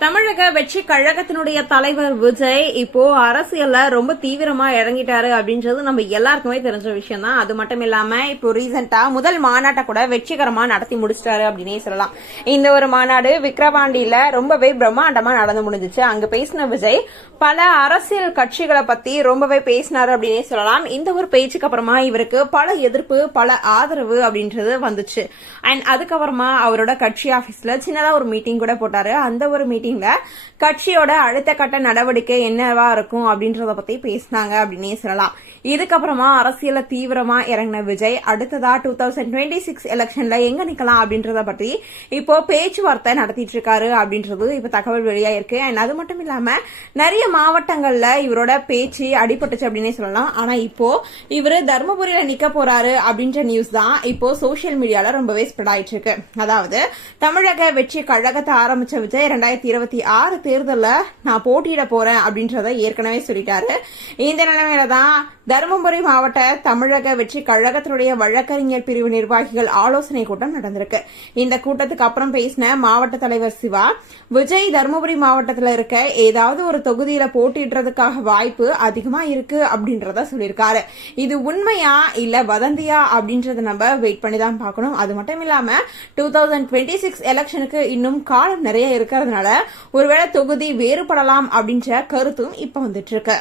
தமிழக வெற்றி கழகத்தினுடைய தலைவர் விஜய் இப்போ அரசியல்ல ரொம்ப தீவிரமா இறங்கிட்டாரு அப்படின்றது நம்ம எல்லாருக்குமே தெரிஞ்ச விஷயம் தான். அது மட்டும் இல்லாம இப்போ ரீசெண்டா முதல் மாநாட்டை கூட வெற்றிகரமா நடத்தி முடிச்சிட்டாரு அப்படின்னே சொல்லலாம். இந்த ஒரு மாநாடு விக்கிரவாண்டியில ரொம்பவே பிரம்மாண்டமா நடந்து முடிஞ்சிச்சு. அங்க பேசின விஜய் பல அரசியல் கட்சிகளை பத்தி ரொம்பவே பேசினாரு அப்படின்னே சொல்லலாம். இந்த ஒரு பேச்சுக்கு அப்புறமா இவருக்கு பல எதிர்ப்பு, பல ஆதரவு அப்படின்றது வந்துச்சு. அண்ட் அதுக்கப்புறமா அவரோட கட்சி ஆபீஸ்ல சின்னதா ஒரு மீட்டிங் கூட போட்டாரு. அந்த ஒரு மீட்டிங்ல கட்சியோட அடுத்த கட்ட நடவடிக்கை என்னவா இருக்கும் அப்படின்றத பத்தி பேசினாங்க அப்படின்னே சொல்லலாம். இதுக்கப்புறமா அரசியல தீவிரமா இறங்கின விஜய் அடுத்ததா 2026 எலெக்ஷன்ல எங்க நிக்கலாம் அப்படின்றத பத்தி இப்போ பேச்சுவார்த்தை நடத்திட்டு இருக்காரு அப்படின்றது இப்ப தகவல் வெளியாயிருக்கு. அண்ட் அது மட்டும் இல்லாம நிறைய மாவட்டங்கள்ல இவரோட பேச்சு அடிபட்டுச்சு அப்படின்னே சொல்லலாம். ஆனா இப்போ இவரு தர்மபுரியில நிக்க போறாரு அப்படின்ற நியூஸ் தான் இப்போ சோசியல் மீடியால ரொம்பவே ஸ்ப்ரெட் ஆயிட்டு இருக்கு. அதாவது தமிழக வெற்றி கழகத்தை ஆரம்பிச்ச விஜய் 2026 தேர்தல்ல நான் போட்டியிட போறேன் அப்படின்றத ஏற்கனவே சொல்லிட்டாரு. இந்த நிலைமையில தான் தருமபுரி மாவட்ட தமிழக வெற்றி கழகத்தினுடைய வழக்கறிஞர் பிரிவு நிர்வாகிகள் ஆலோசனை கூட்டம் நடந்திருக்கு. இந்த கூட்டத்துக்கு அப்புறம் பேசின மாவட்ட தலைவர் சிவா, விஜய் தருமபுரி மாவட்டத்தில் இருக்க ஏதாவது ஒரு தொகுதியில போட்டியிடுறதுக்காக வாய்ப்பு அதிகமா இருக்கு அப்படின்றத சொல்லியிருக்காரு. இது உண்மையா இல்ல வதந்தியா அப்படின்றத நம்ம வெயிட் பண்ணி தான் பார்க்கணும். அது மட்டும் இல்லாம 2026 எலெக்ஷனுக்கு இன்னும் காலம் நிறைய இருக்கிறதுனால ஒருவேளை தொகுதி வேறுபடலாம் அப்படின்ற கருத்தும் இப்ப வந்துட்டு இருக்கு.